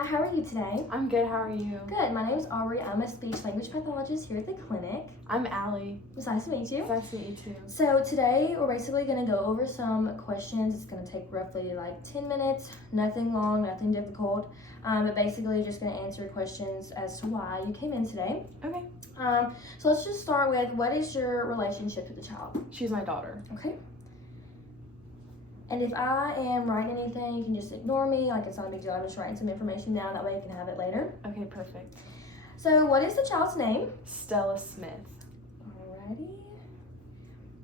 Hi, how are you today? I'm good, how are you? Good, my name is Aubrey. I'm a speech language pathologist here at the clinic. I'm Allie. It's nice to meet you. It's nice to meet you too. So today we're basically going to go over some questions. It's going to take roughly like 10 minutes, nothing long, nothing difficult, but basically just going to answer questions as to why you came in today. Okay. So let's just start with, what is your relationship to the child? She's my daughter. Okay. And if I am writing anything, you can just ignore me. Like, it's not a big deal. I'm just writing some information down. That way you can have it later. Okay, perfect. So what is the child's name? Stella Smith. Alrighty.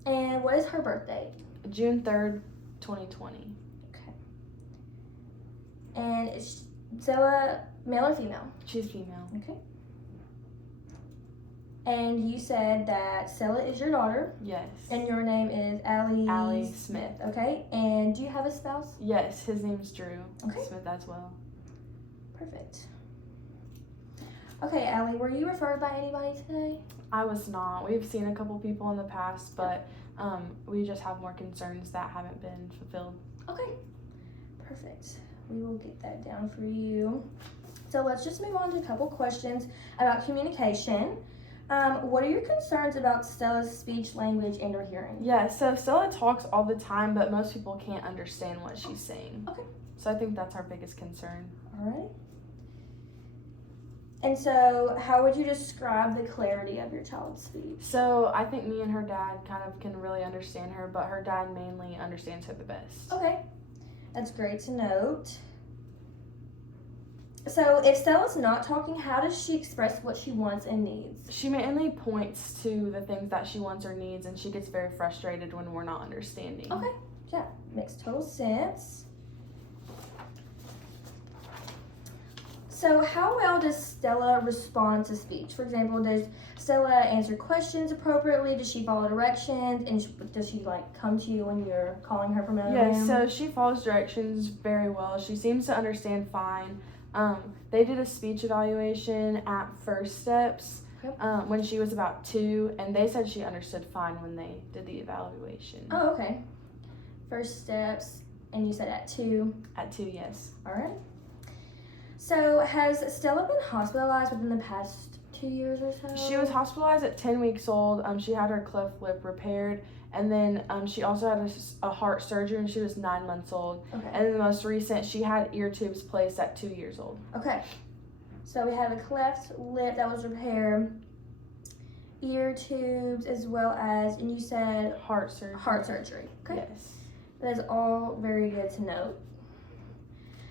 And what is her birthday? June 3rd, 2020. Okay. And is Stella male or female? She's female. Okay. And you said that Stella is your daughter. Yes. And your name is Allie Smith. Okay. And do you have a spouse? Yes, his name's Drew Okay. Smith as well. Perfect. Okay, Allie, were you referred by anybody today? I was not. We've seen a couple people in the past, but we just have more concerns that haven't been fulfilled. Okay. Perfect. We will get that down for you. So let's just move on to a couple questions about communication. What are your concerns about Stella's speech, language, and or hearing? Yeah, so Stella talks all the time, but most people can't understand what she's saying. Okay. So I think that's our biggest concern. All right. And so how would you describe the clarity of your child's speech? So I think me and her dad kind of can really understand her, but her dad mainly understands her the best. Okay. That's great to note. So if Stella's not talking, how does she express what she wants and needs? She mainly points to the things that she wants or needs, and she gets very frustrated when we're not understanding. Okay. Yeah, makes total sense. So how well does Stella respond to speech? For example, does Stella answer questions appropriately? Does she follow directions? And does she come to you when you're calling her from another room? Yes, so she follows directions very well. She seems to understand fine. They did a speech evaluation at First Steps when she was about 2, and they said she understood fine when they did the evaluation. Oh, okay. First Steps, and you said at 2? At 2, yes. All right. So has Stella been hospitalized within the past 2 years or so? She was hospitalized at 10 weeks old. She had her cleft lip repaired, and then she also had a heart surgery when she was 9 months old. Okay. And then the most recent, she had ear tubes placed at 2 years old. Okay. So we have a cleft lip that was repaired, ear tubes, as well as, and you said Heart surgery. Heart surgery. Okay. Yes. That is all very good to note.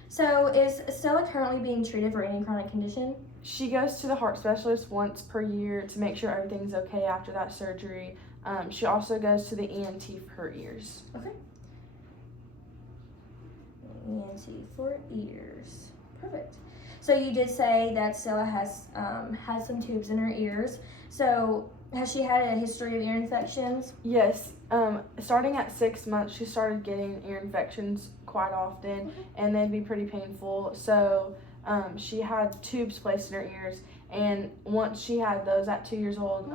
So is Stella currently being treated for any chronic condition? She goes to the heart specialist once per year to make sure everything's okay after that surgery. She also goes to the ENT for her ears. Okay. ENT for ears. Perfect. So you did say that Stella has had some tubes in her ears. So has she had a history of ear infections? Yes. Starting at 6 months, she started getting ear infections quite often, and they'd be pretty painful. So she had tubes placed in her ears, and once she had those at 2 years old,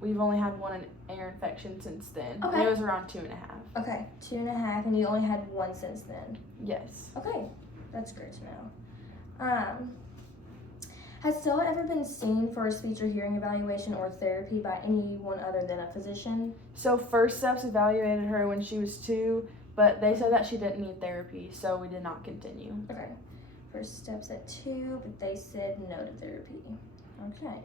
we've only had one ear infection since then. Okay. And it was around 2.5. Okay, 2.5, and you only had one since then. Yes. Okay, that's great to know. Has Stella ever been seen for a speech or hearing evaluation or therapy by anyone other than a physician? So First Steps evaluated her when she was 2, but they said that she didn't need therapy, so we did not continue. Okay. First Steps at 2, but they said no to therapy. Okay.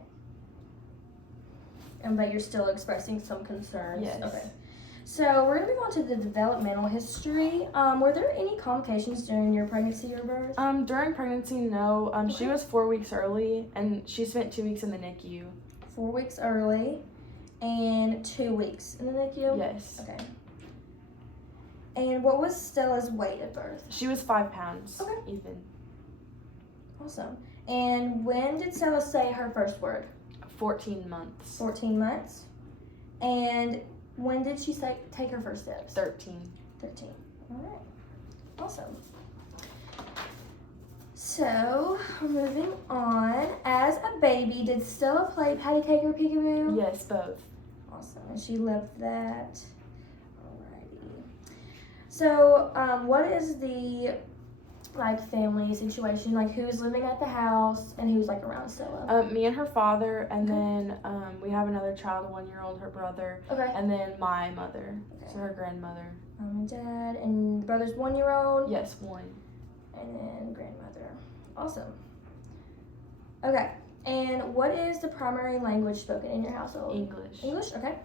But you're still expressing some concerns? Yes. Okay. So we're going to move on to the developmental history. Were there any complications during your pregnancy or birth? During pregnancy, no. She was 4 weeks early, and she spent 2 weeks in the NICU. 4 weeks early and 2 weeks in the NICU? Yes. Okay. And what was Stella's weight at birth? She was 5 pounds. Okay. Even. Awesome. And when did Stella say her first word? 14 months. 14 months. And when did she take her first steps? 13. 13. All right. Awesome. So, moving on. As a baby, did Stella play patty cake or peekaboo? Yes, both. Awesome. And she loved that. Alrighty. So, what is the like family situation? Like who's living at the house and who's like around Stella? Me and her father, and Okay. then we have another child, a 1-year-old, her brother, Okay. and then my mother, Okay. so her grandmother. Mom and dad, and the brother's 1-year-old. Yes, 1. And then grandmother. Awesome. Okay. And what is the primary language spoken in your household? English. English? Okay.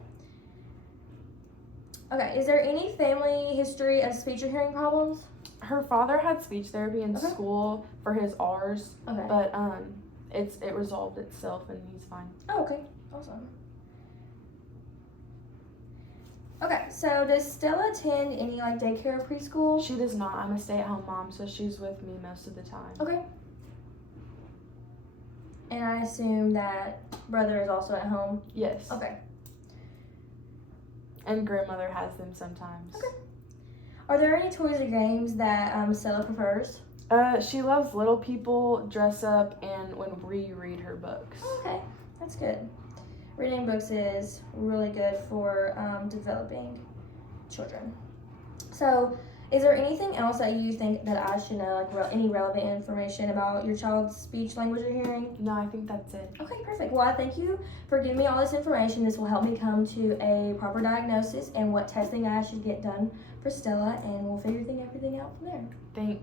Okay. Is there any family history of speech or hearing problems? Her father had speech therapy in Okay. school for his R's, Okay. but it resolved itself and he's fine. Oh, okay. Awesome. Okay, so does Stella attend any like daycare or preschool? She does not. I'm a stay-at-home mom, so she's with me most of the time. Okay. And I assume that brother is also at home. Yes. Okay. And grandmother has them sometimes. Okay. Are there any toys or games that Stella prefers? She loves little people, dress up, and when we read her books. Okay, that's good. Reading books is really good for developing children. So, is there anything else that you think that I should know, like any relevant information about your child's speech, language, or hearing? No, I think that's it. Okay, perfect. Well, I thank you for giving me all this information. This will help me come to a proper diagnosis and what testing I should get done for Stella, and we'll figure everything out from there. Thanks.